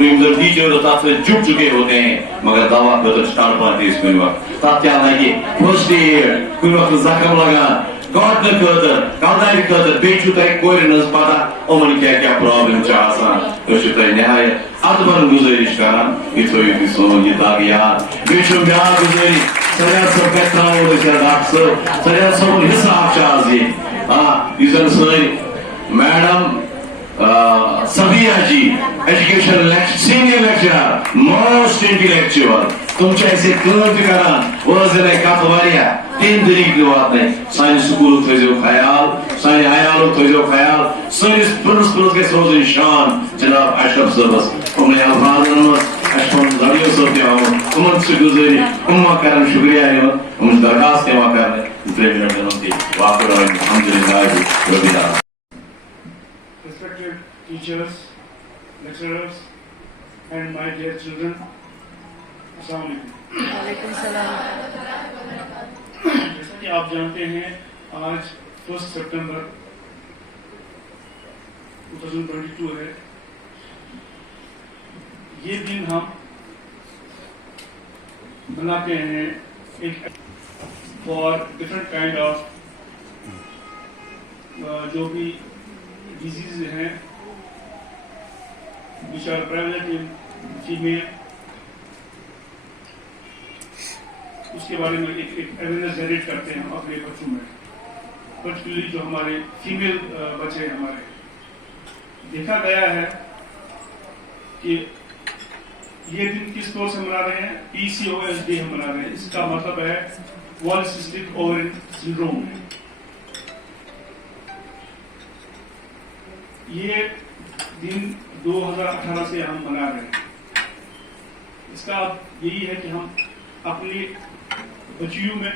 तो टीचर जुट चुके होते हैं मगर दवा को स्टार्ट पाते इसमें वक्त तब क्या लगे फर्स्ट ईयर कोई वक्त जख्म लगा God the further, God the further, बेचू तक कोई नहीं पता उमन क्या प्रॉब्लम चाहता तो शुरू नहाय अदबन गुज़ारिश करा ये सोन ये तागियार बेचू ब्याह गुज़ारी सरिया सब कहता हूँ तो डॉक्टर सरिया सब हिसाब चाहते इधर सही madam Sabiya ji education senior lecturer most intellectual तुम ऐसे काम करा वो जरा कत वारिया तीन तरीक की बात नहीं साइन स्कूल थो ख्याल साइन आयालो थो ख्याल सैनिस प्रिंसिपल के रोजन शान जनाब अशरफ सबस उमने अल्फाजन अशरफ जरियो सब उमन से गुजरी उम्मा करन शुक्रिया है उम दरखास्त के करने 3 मिनट नोती वाकई अल्हम्दुलिल्लाह रब्बिल आलमीन. Respected teachers, lecturers, and my dear children, Assalamu alaikum. वालेकुम सलाम. जैसा कि आप जानते हैं आज 1 सितंबर 2022 है. ये दिन हम मनाते हैं एक फॉर डिफरेंट काइंड ऑफ जो भी डिजीज हैं which are prevalent in female, उसके बारे में एक अवेयरनेस जनरेट करते हैं हम अपने बच्चों में, पर्टिकुलरली जो हमारे फीमेल बच्चे हमारे. देखा गया है कि ये दिन किस तौर से मना रहे हैं, PCOS डे हम मना रहे हैं. इसका मतलब है पॉलीसिस्टिक ओवरियन सिंड्रोम. ये दिन 2018 से हम मना रहे हैं. इसका यही है कि हम अपने बच्चियों में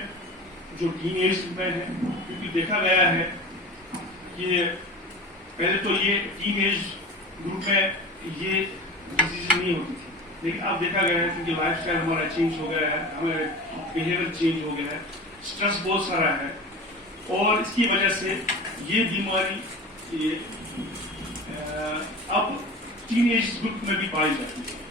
जो टीन एज में है, क्योंकि देखा गया है कि पहले तो ये टीन एज ग्रुप में ये डिजीज नहीं होती थी, लेकिन अब देखा गया है क्योंकि लाइफ स्टाइल हमारा चेंज हो गया है, हमारे बिहेवियर चेंज हो गया है, स्ट्रेस बहुत सारा है और इसकी वजह से ये बीमारी ये अब टीन एज ग्रुप में भी पाई जाती है.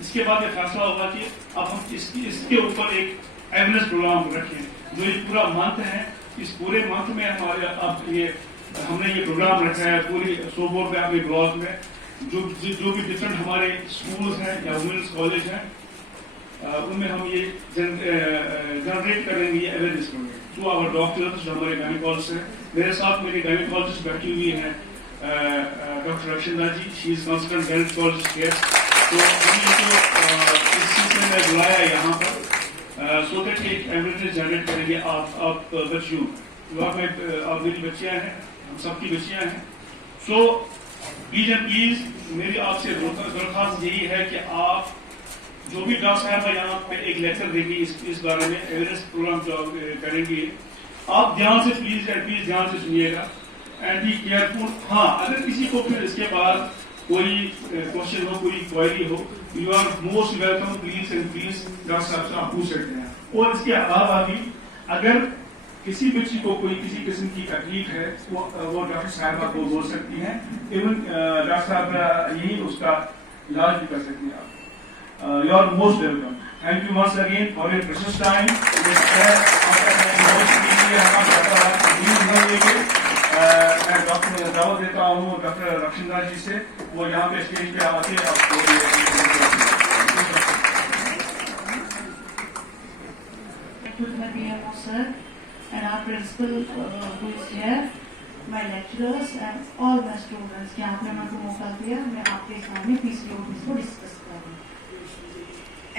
इसके बाद ये फैसला होगा कि अब हम इसके ऊपर एक अवेयरनेस प्रोग्राम रखें. जो ये पूरा मंथ है, इस पूरे मंथ में हमारे अब ये हमने ये प्रोग्राम रखा है पूरी सोबोर में अपने ब्लॉक में जो भी डिफरेंट हमारे स्कूल्स हैं या वुमेन्स कॉलेज हैं उनमें हम ये जनरेट करेंगे ये awareness program through our doctors जो हमारे गायनिकोलॉजिस्ट हैं. मेरे साथ मेरे गायनिकोलॉजिस्ट बैठी हुई हैं doctor Rakhshinda ji, she is consultant gynaecologist here. तो इस सिलसिले में बुलाया यहाँ पर सो दैट एक अवेयरनेस जनरेट करेंगे आप बच्चियों. आप मेरी बच्चियाँ हैं, हम सबकी बच्चियाँ हैं. सो प्लीज एंड प्लीज मेरी आपसे दरख्वास्त यही है कि आप जो भी डॉक्टर साहब यहाँ पे एक लेक्चर देंगे इस बारे में अवेयरनेस प्रोग्राम जो करेंगे, आप ध्यान से प्लीज एंड प्लीज ध्यान से सुनिएगा एंड बी केयरफुल. हाँ, अगर किसी को फिर इसके बाद कोई क्वेश्चन हो, कोई क्वेरी हो, you are most welcome. Please and please doctor साहब से आप पूछ सकते हैं. और इसके अलावा भी अगर किसी बच्ची को कोई किसी किस्म की तकलीफ है वो डॉक्टर साहबा को बोल सकती हैं. इवन डॉक्टर साहब यही उसका इलाज भी कर सकती हैं. आप you are most welcome. Thank you once again for your precious time. मैं डॉक्टर दावत देता हूँ डॉक्टर रक्षिंदा जी से, वो यहाँ पे स्टेज पे आके आपको sir and our principal who is here, my lecturers and all my students कि आपने मेरे को मौका दिया मैं आपके सामने PCOD को डिस्कस करूँ.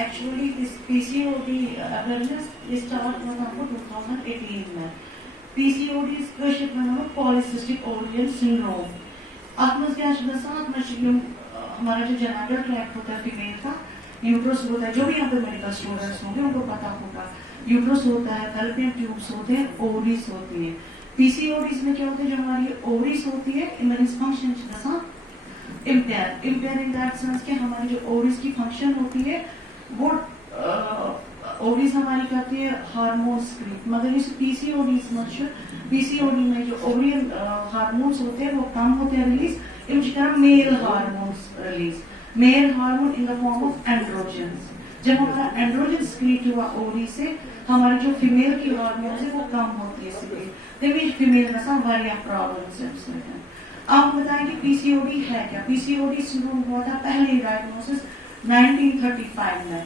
Actually this PCOD awareness start हुआ था 2018 में. PCOD कशिश में पॉलीसिस्टिक ओवरियन सिंड्रोम. अतमस क्या हमारा जो जेनेटल ट्रैक्ट होता है फीमेल का, यूट्रस होता है, जो भी यहाँ पे मेडिकल स्टूडेंट्स होंगे उनको पता होगा. यूट्रस होता है, फैलोपियन ट्यूब्स होते हैं, ओवरीज होती है. PCODs में क्या होता है, जो हमारी ओवरीज होती है immunity function empire in that sense कि हमारी जो ओवरीज की फंक्शन होती है वो ओवरीज हमारी करती है हार्मोन्स क्रिएट. मगर इस PCODs में जो ओवरियन हार्मोन्स होते हैं वो कम होते हैं release, male hormones release, male hormone in the form of androgens. जब हमारा एंड्रोजन सीक्रेट हुआ ओवरी से, हमारी जो फीमेल की हार्मोन्स है वो कम होती है सीक्रेट. तभी फीमेल में सा वारिया प्रॉब्लम्स हैं. आप बताएं कि पीसीओडी है क्या? पीसीओडी सिंड्रोम हुआ था पहले डायग्नोसिस 1935 में,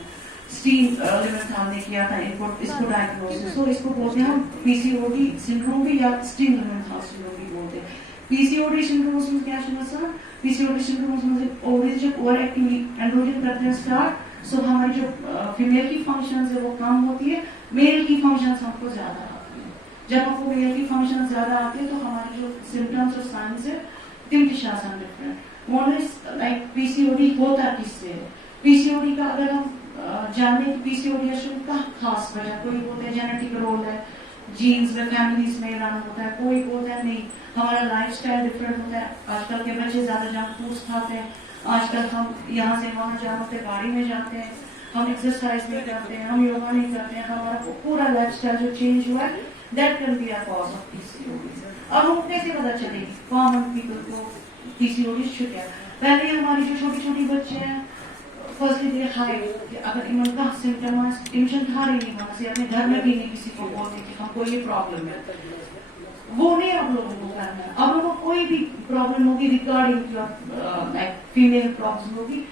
स्टीव लिमेंथाल ने किया था इसको डायग्नोसिस. तो इसको बोलते हैं हम पीसीओडी सिंड्रोम भी, या स्टीव लिमेंथाल सिंड्रोम भी बोलते हैं. पीसीओडी सिंड्रोम में क्या समझना? पीसीओडी सिंड्रोम में ओवरीज जब ओवर एक्टिवली एंड्रोजन करते हैं स्टार्ट, सो हमारी जो फीमेल की फंक्शंस है वो कम होती है, मेल की फंक्शंस हमको ज्यादा आती है. जब हमको मेल की फंक्शंस ज्यादा आती है तो हमारे जो सिम्टम्स और साइंस है तिम शासन different. One is like PCOD होता किससे है? पीसीओडी का अगर हम जाने कि पीसीओडी का खास वजह, कोई बोलते हैं जेनेटिक रोल है, जीन्स में फैमिलीज में रन होता है, कोई बोलता है नहीं हमारा लाइफस्टाइल डिफरेंट होता है. आजकल के बच्चे ज्यादा जंक फूड्स खाते हैं, आजकल हम यहाँ से वहां जाना होते गाड़ी में जाते हैं, हम एक्सरसाइज नहीं करते हैं, हम योगा नहीं करते हैं, हमारा पूरा लाइफस्टाइल जो चेंज हुआ है, that can be a cause of PCOD. अब हम कैसे पता चलेगी कॉमन पीपल को पीसीओडी क्या? पहले हमारी जो छोटी छोटी बच्चे हैं, फर्स्टली दे हाइड, अगर इनका सिम्टम टेंशन खा रही नहीं होना से अपने घर में भी नहीं किसी को बोलते कि हमको ये प्रॉब्लम है, वो नहीं आप लोगों को करना है. अब लोगों को कोई भी प्रॉब्लम होगी रिगार्डिंग लाइक फीमेल प्रॉब्लम होगी,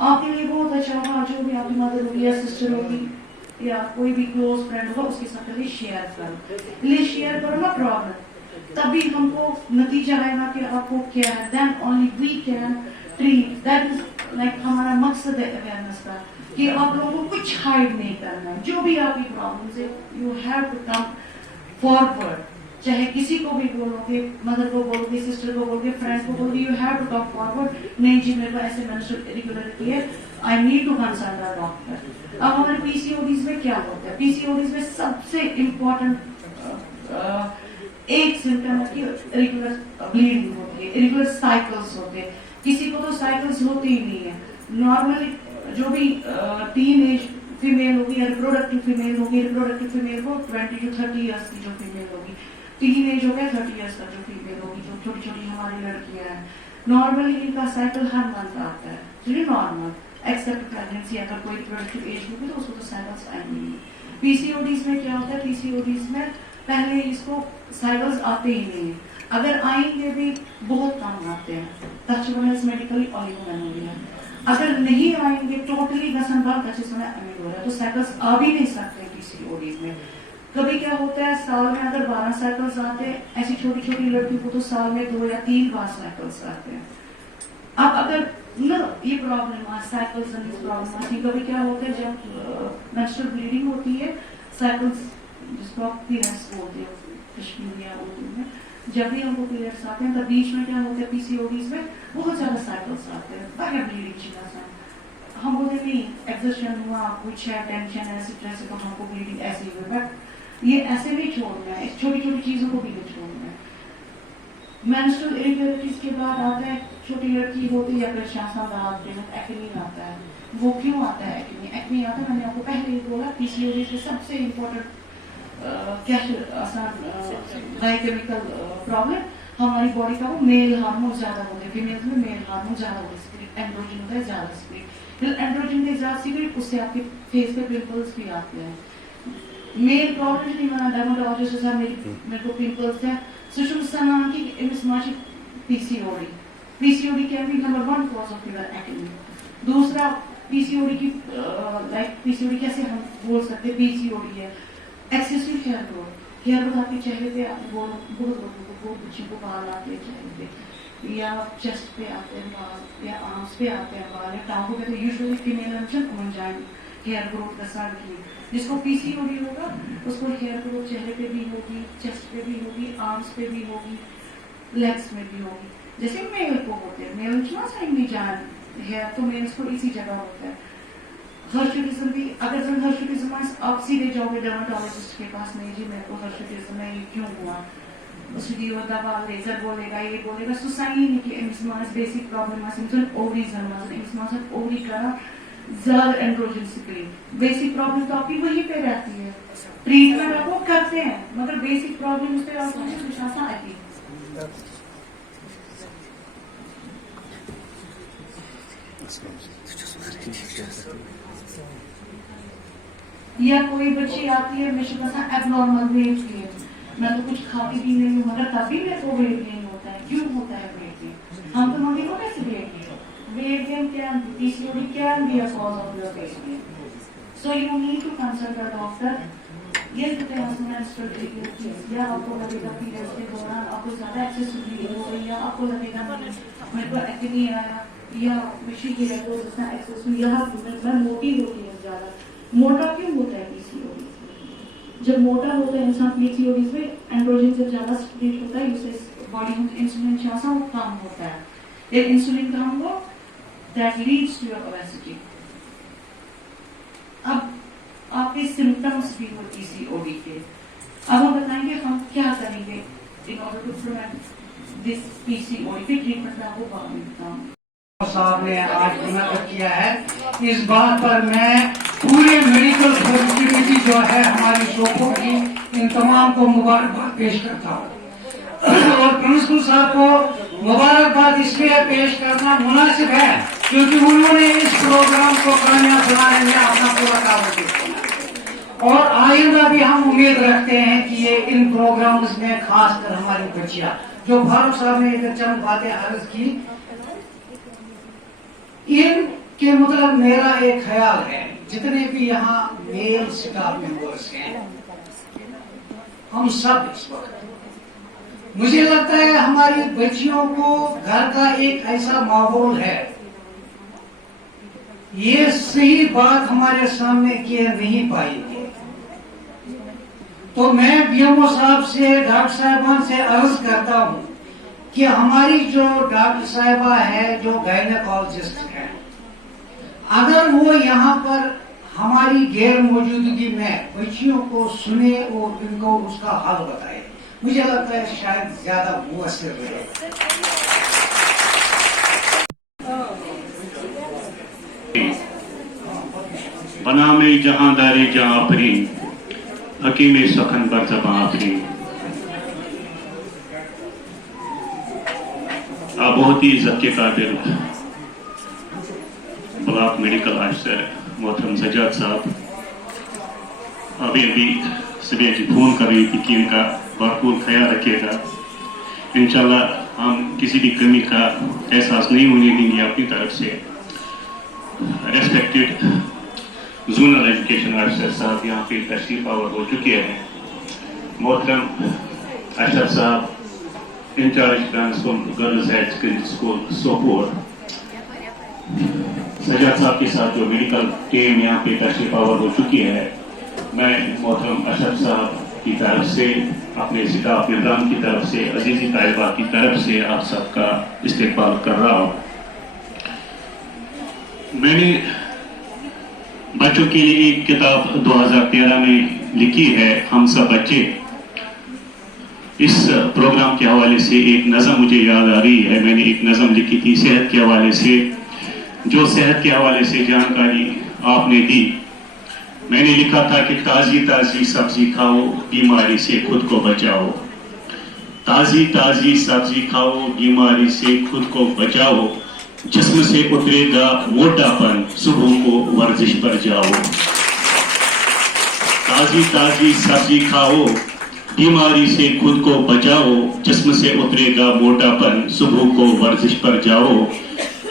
आपके लिए बहुत अच्छा होगा जो भी आपकी मदर होगी या सिस्टर होगी या कोई भी क्लोज फ्रेंड होगा उसके साथ पहले शेयर करो. ये शेयर करो ना प्रॉब्लम, तभी हमको नतीजा आएगा कि आपको क्या है. Then only we can treat. That is like हमारा मकसद है अवेयरनेस का कि आप लोगों को कुछ हाइड नहीं करना है. जो भी आपकी प्रॉब्लम्स है you have to come forward. चाहे किसी को भी बोलोगे, मदर को बोलोगे, सिस्टर को बोलोगे, फ्रेंड को बोलोगे, you have to talk forward. नहीं जी मेरे को ऐसे मेंस्ट्रुअल इरेगुलरिटी है, I need to consult a doctor. अब हमारे पीसीओडीज में क्या होता है? पीसीओडीज में सबसे इम्पोर्टेंट एक सिम्टम है कि इरेगुलर ब्लीडिंग होती है, इरेगुलर साइकिल्स होते हैं. किसी को तो साइकिल्स होते ही नहीं है. नॉर्मली जो भी टीन एज फीमेल होगी या रिप्रोडक्टिव फीमेल होगी, रिप्रोडक्टिव फीमेल को 20 to 30 इयर्स की जो फीमेल होगी, टीन एज हो गया 30 इयर्स का जो फीमेल होगी, जो छोटी छोटी हमारी लड़कियां हैं, नॉर्मली इनका साइकिल हर मंथ आता है. नॉर्मल एक्सेप्ट प्रेगनेंसी, अगर कोई रिप्रोडक्टिव एज होगी तो उसको तो साइकिल्स आएंगी. पीसीओडीज में क्या होता है? पीसीओडीज में पहले इसको साइकिल्स आते ही नहीं है, अगर आएंगे भी बहुत कम आते हैं. टचवनस मेडिकली ओलिगोमेनोरिया. अगर नहीं आएंगे टोटली गसन बार टचवनस एमिलोरिया, तो साइकिल्स आ भी नहीं सकते पीसीओडीज में. कभी क्या होता है साल में अगर 12 साइकिल्स आते हैं, ऐसी छोटी छोटी लड़कियों को तो साल में 2 या 3 बार साइकिल्स आते हैं. अब अगर न ये प्रॉब्लम साइकिल्स प्रॉब्लम आती है, कभी क्या होता है जब मेंस्ट्रुअल ब्लीडिंग होती है, साइकिल्स जिसको आप पीरियड्स बोलते हो कश्मीरी या उर्दू में, जब भी हमको पीरियड्स आते हैं तब बीच में क्या होता है पीसीओडीज में बहुत ज्यादा साइकिल्स आते हैं, बड़ा ब्लीडिंग चिका सा. हम बोलते नहीं एक्सर्शन हुआ, कुछ है टेंशन है, स्ट्रेस है, तो हमको ब्लीडिंग ऐसे ही हुई. बट ये ऐसे नहीं छोड़ना है, छोटी छोटी चीजों को भी नहीं छोड़ना है. मेंस्ट्रुअल इरेगुलरिटीज के बाद आता है छोटी लड़की होती है फिर शासा दाग एक्ने आता है. वो क्यों आता है एक्ने? एक्ने आता है, मैंने आपको पहले ही बोला पीसीओडी से सबसे इम्पोर्टेंट क्या बायोकेमिकल प्रॉब्लम हमारी बॉडी का, वो मेल हार्मोन ज्यादा होते हैं. फीमेल में मेल हार्मोन ज्यादा होते हैं, एंड्रोजन होता है ज्यादा स्पीड. फिर एंड्रोजन के ज्यादा स्पीड उससे आपके फेस पे पिंपल्स भी आते हैं. मेल प्रॉब्लम नहीं माना डर्मेटोलॉजिस्ट सर मेरे को पिंपल्स है, सुषुम सनान की इमिस माची PCOD. PCOD can be number 1 cause of your acne. दूसरा पीसीओडी की लाइक पीसीओडी कैसे हम बोल सकते हैं पीसीओडी है excessive hair growth. Hair growth आपके चेहरे पे बहुत लोगों को, बहुत बच्चों को बाल आते हैं चेहरे पे, या चेस्ट पे आते हैं बाल, या आर्म्स पे आते हैं बाल, या टांगों पे. तो यूजुअली फीमेल अंजन हेयर ग्रोथ का साल की. जिसको पीसीओडी होगा उसको हेयर ग्रोथ चेहरे पे भी होगी, चेस्ट पे भी होगी, आर्म्स पे भी होगी, लेग्स में भी होगी. जैसे मेल को होते हैं, मेल चाहिए जान हेयर तो मेल्स को इसी जगह होता है. हर्शुटिज्म भी, अगर तुम हर्शुटिज्म आप सीधे जाओगे डर्मेटोलॉजिस्ट के पास, नहीं जी मेरे को हर्शुटिज्म है, ये क्यों हुआ, उसकी दवा लेजर बोलेगा, ये बोलेगा. सुसाई नहीं कि इम्समास बेसिक प्रॉब्लम है ओवरीजम इम्समास ओवरी का ज्यादा एंड्रोजन सिक्रीट. बेसिक प्रॉब्लम तो आपकी वहीं पे रहती है, ट्रीटमेंट आप वो करते हैं, मगर बेसिक प्रॉब्लम उस पर आपको आती है. या कोई बच्ची आती है हमेशा बस एबनॉर्मल वेट गेन, मैं तो कुछ खाती भी नहीं हूँ मगर तभी मेरे को वेट गेन होता है। क्यों होता है वेट गेन? हम तो मम्मी को कैसे weight gain can PCOD can be a cause of your weight gain. So you need to consult a doctor. ये या आपको लगेगा पीरियड्स के दौरान आपको ज्यादा एक्सेसिव हो रही है, आपको लगेगा मेरे को एक्ने आया या मिशी की एक्सेस में या मैं मोटी हो गई है ज्यादा। मोटा क्यों होता है पीसीओडी? जब मोटा होता है इंसान पीसीओडी में एंड्रोजन जब ज्यादा सिक्रेट होता है उससे बॉडी में इंसुलिन चासा वो कम होता है। एक इंसुलिन कम हो that leads to your obesity. अब आपके सिम्टम्स भी हो पीसीओडी के, अब हम बताएंगे हम क्या करेंगे in order to prevent this PCOD के ट्रीटमेंट में आपको बाद में बताऊंगी। साहब ने आज मुनाक़िद किया है, इस बात पर मैं पूरे मेडिकल फैसिलिटी जो है हमारी शोकों की इन तमाम को मुबारकबाद पेश करता हूँ और प्रिंसिपल साहब को मुबारकबाद इसलिए पेश करना मुनासिब है क्योंकि उन्होंने इस प्रोग्राम को कामयाब बनाने में अपना पूरा ताउन दिया और आइंदा भी हम उम्मीद रखते हैं कि ये इन प्रोग्राम्स में खासकर हमारी बच्चियां जो फारूक साहब ने इधर चंद बातें अर्ज की, इनके मतलब मेरा एक ख्याल है जितने भी यहाँ मेल स्टाफ मेंबर्स हैं हम सब इस वक्त मुझे लगता है हमारी बच्चियों को घर का एक ऐसा माहौल है, ये सही बात हमारे सामने किए नहीं पाएंगे। तो मैं बीएमओ साहब से डॉक्टर साहिबान से अर्ज करता हूँ कि हमारी जो डॉक्टर साहिबा है जो गायनेकोलॉजिस्ट है, अगर वो यहाँ पर हमारी गैर मौजूदगी में बच्चियों को सुने और इनको उसका हल बताए, मुझे लगता है शायद ज्यादा मुअस्सिर रहे। बनामे जहांदारे जहां आफरीन, हकीम सखन बर ज़बां आफरीन। आप बहुत ही इज्जत के काबिल ब्लॉक मेडिकल ऑफिसर मोहतरम सजाद साहब अभी सुबह जी फोन कर रही थी कि इनका भरपूर ख्याल रखिएगा। इंशाल्लाह हम किसी भी कमी का एहसास नहीं होने देंगे अपनी तरफ से। रेस्पेक्टेड जोनल एजुकेशन ऑफिसर साहब यहाँ पे तशरीफ आवर हो चुके हैं। मोहतरम अशरफ साहब incharge girls higher secondary school Sopore, Sajjad साहब के साथ जो मेडिकल टीम यहाँ पे तशरीफ आवर हो चुकी है, मैं मोहतरम अशरफ साहब की तरफ से अपने स्टाफ निज़ाम की तरफ से अजीज़ी तालिबा की तरफ से आप सबका इस्तेक़बाल कर रहा हूँ। मैंने बच्चों के लिए एक किताब 2013 में लिखी है, हम सब बच्चे। इस प्रोग्राम के हवाले से एक नज़म मुझे याद आ रही है, मैंने एक नज़म लिखी थी सेहत के हवाले से, जो सेहत के हवाले से जानकारी आपने दी। मैंने लिखा था कि ताज़ी ताज़ी सब्जी खाओ, बीमारी से खुद को बचाओ। ताज़ी ताज़ी सब्जी खाओ, बीमारी से खुद को बचाओ, जिस्म से उतरेगा मोटापन, सुबह को वर्जिश पर जाओ। ताज़ी ताज़ी सब्जी खाओ, बीमारी से खुद को बचाओ, जिस्म से उतरेगा मोटापन, सुबह को वर्जिश पर जाओ।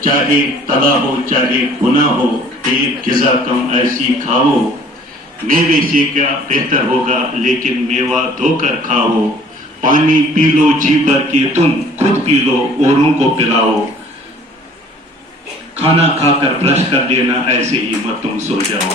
चाहे तला हो चाहे भुना हो, तेज ग़िज़ा कम ऐसी खाओ। मेवे से क्या बेहतर होगा, लेकिन मेवा धोकर खाओ। पानी पी लो जी भर के तुम, खुद पी लो औरों को पिलाओ। खाना खाकर ब्रश कर देना, ऐसे ही मत तुम सो जाओ।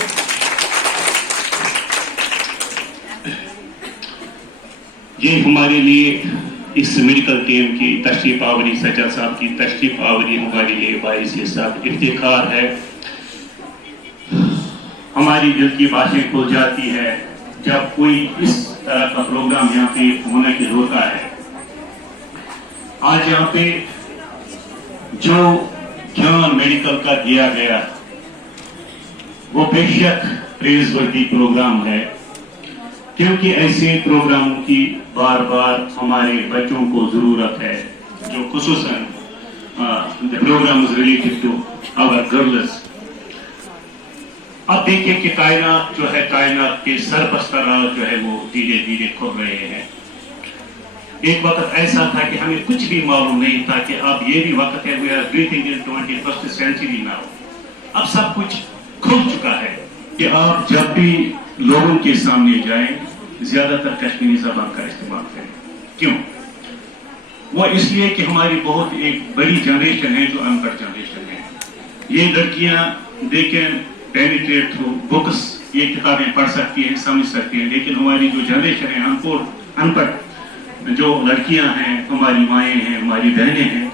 ये हमारे लिए इस मेडिकल टीम की तशरीफ आवरी, सजाद साहब की तशरीफ आवरी हमारे लिए बाइस साथ इफ्तिखार है। हमारी दिल की बातें खुल जाती है जब कोई इस तरह का प्रोग्राम यहाँ पे होने की होता है। आज यहाँ पे जो ज्ञान मेडिकल का दिया गया वो बेशक प्रेज़वर्दी प्रोग्राम है, क्योंकि ऐसे प्रोग्रामों की बार बार हमारे बच्चों को जरूरत है, जो खुसूसन the programme related to our girls. अब देखिए कि कायनात जो है, कायनात के सरपस्तरा जो है वो धीरे धीरे खुल रहे हैं। एक वक्त ऐसा था कि हमें कुछ भी मालूम नहीं था कि अब ये भी वक्त है, we are breathing in 21st century now. अब सब कुछ खुल चुका है कि आप जब भी लोगों के सामने जाएं, ज्यादातर कश्मीरी जबान का इस्तेमाल करें। क्यों? वो इसलिए कि हमारी बहुत एक बड़ी जनरेशन है जो अनपढ़ जनरेशन है। ये लड़कियां देखें पेनिट्रेट थ्रू बुक्स, ये किताबें पढ़ सकती हैं, समझ सकती हैं, लेकिन हमारी जो जनरेशन है अनपढ़ जो लड़कियां हैं, हमारी माएँ हैं, हमारी बहनें हैं,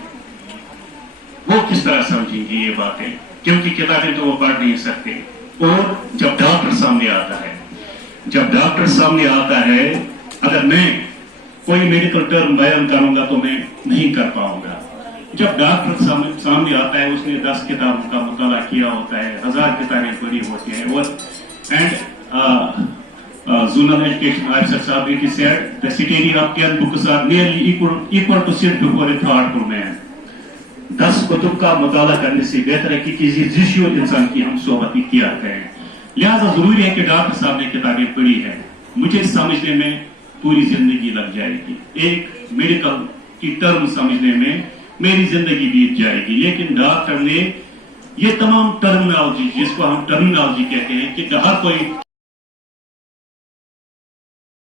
वो किस तरह समझेंगी ये बातें, क्योंकि किताबें तो वो पढ़ नहीं सकते। और जब डॉक्टर सामने आता है, अगर मैं कोई मेडिकल टर्म बयान करूंगा तो मैं नहीं कर पाऊंगा। जब डॉक्टर सामने आता है, उसने 10 किताबों का मुताला किया होता है, 1000 किताबें पढ़ी होती हैं, और zonal education officer साहब ने said the city of 10 books are nearly equal to sit before a thoughtful man. 10 Qutub का मुताला करने से बेहतर है कि किसी जिशियों इंसान की हम सोहबत किया करें। लिहाजा जरूरी है कि डॉक्टर साहब ने किताबें पढ़ी है, मुझे समझने में पूरी जिंदगी लग जाएगी, एक मेडिकल की टर्म समझने में मेरी जिंदगी बीत जाएगी। लेकिन डॉक्टर ने ये तमाम टर्मिनोलॉजी, जिसको हम टर्मिनोलॉजी कहते हैं, कि हर कोई